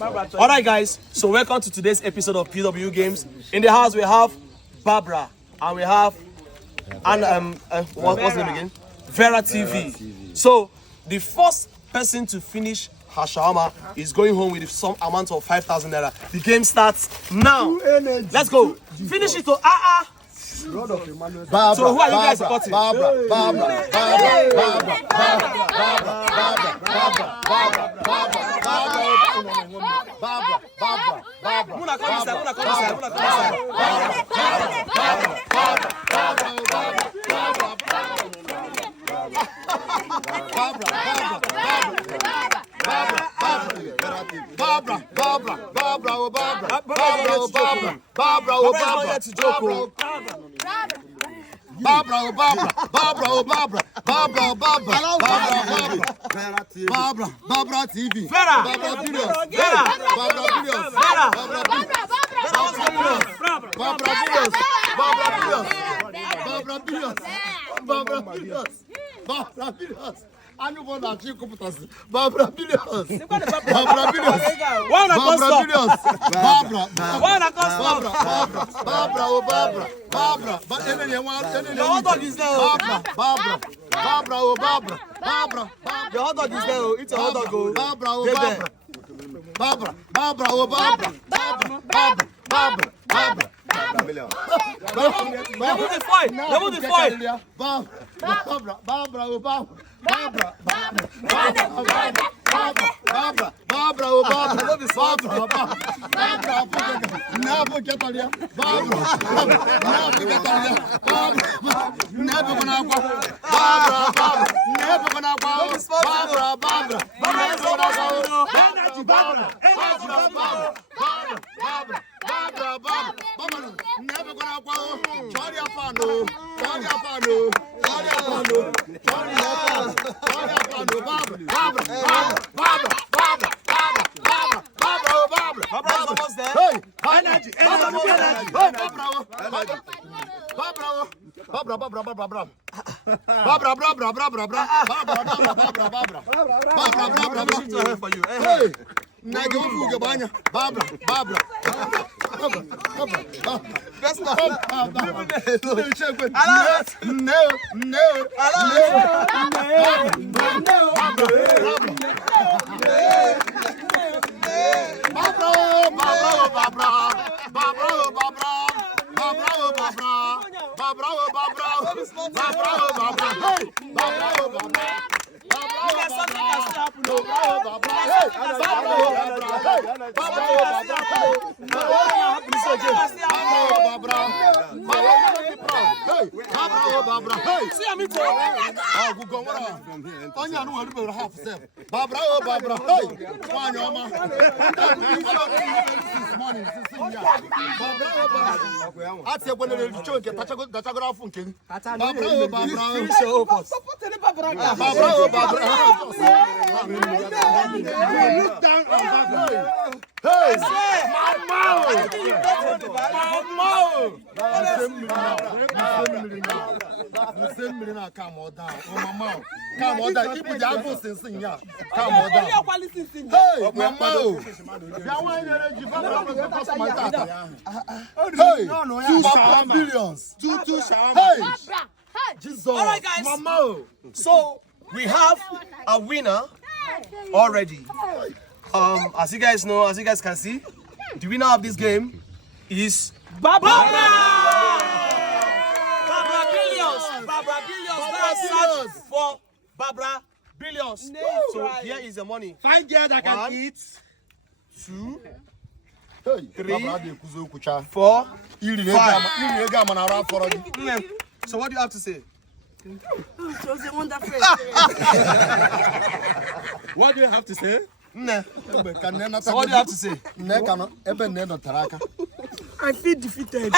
All right, guys. So welcome to today's episode of PW Games. In the house we have Barbara and we have what's the name again? Vera TV. So the first person to finish her shawarma is going home with some amount of 5,000 naira. The game starts now. Let's go. Finish it to Barbara, so who are you guys supporting? Barbara. Barbara TV. Vera. I know what that you computers. Barbara Billions. All right, guys. So we have a winner already. As you guys know, as you guys can see, the winner of this game is Barbara Billions. Barbara Billions. For Barbara Billions. So here is the money. 5 girls that can eat. 2, 3, 4, 5. So what do you have to say? It was a wonderful. What do you have to say? So what do you have to say? I feel defeated.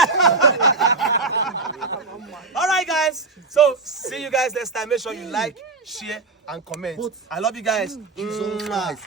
All right, guys. So see you guys next time. Make sure you like, share, and comment. I love you guys. Jesus Christ.